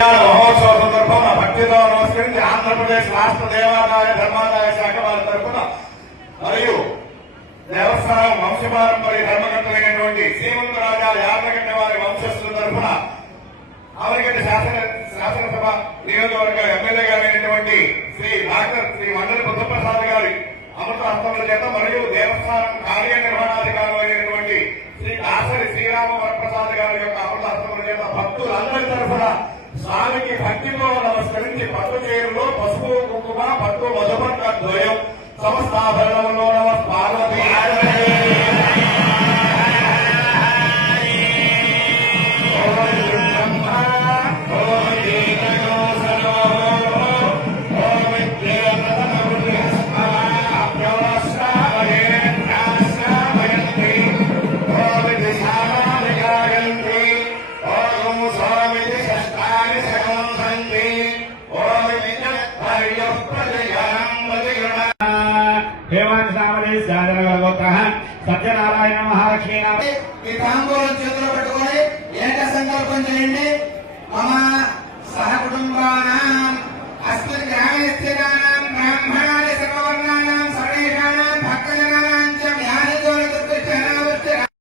మహోత్సవ సందర్భంగా భక్తితో నమస్కరించి ఆంధ్రప్రదేశ్ రాష్ట్ర దేవాదాయ ధర్మాదాయ శాఖ వారి తరఫున మరియు దేవస్థానం వంశపారంపర్య ధర్మకర్తలైనటువంటి శ్రీమంతరాజా యాదగిరి వారి వంశస్థుల తరఫున ఆవరిగడ్డ శాసనసభ నియోజకవర్గ ఎమ్మెల్యే గారైనటువంటి శ్రీ డాక్టర్ శ్రీ మండలి బుద్ధప్రసాద్ గారి అమృత హస్తముల చేత మరియు దేవస్థానం కార్యనిర్వహణాధికారులు అయినటువంటి శ్రీ దాసరి శ్రీరామ వరప్రసాద్ గారి యొక్క అమృత హస్తముల చేత భక్తులందరి తరఫున స్వామికి భక్తితో నమస్కరించి పట్టు చీరలో పసుపు కుంకుమ పట్టు మధుపట్ల ద్వయం సమస్తాభరణంలో నమ పార్వతీ సత్యనారాయణ మహాలక్ష్మీ ఈ తాంబూలం చేతులు పెట్టుకుని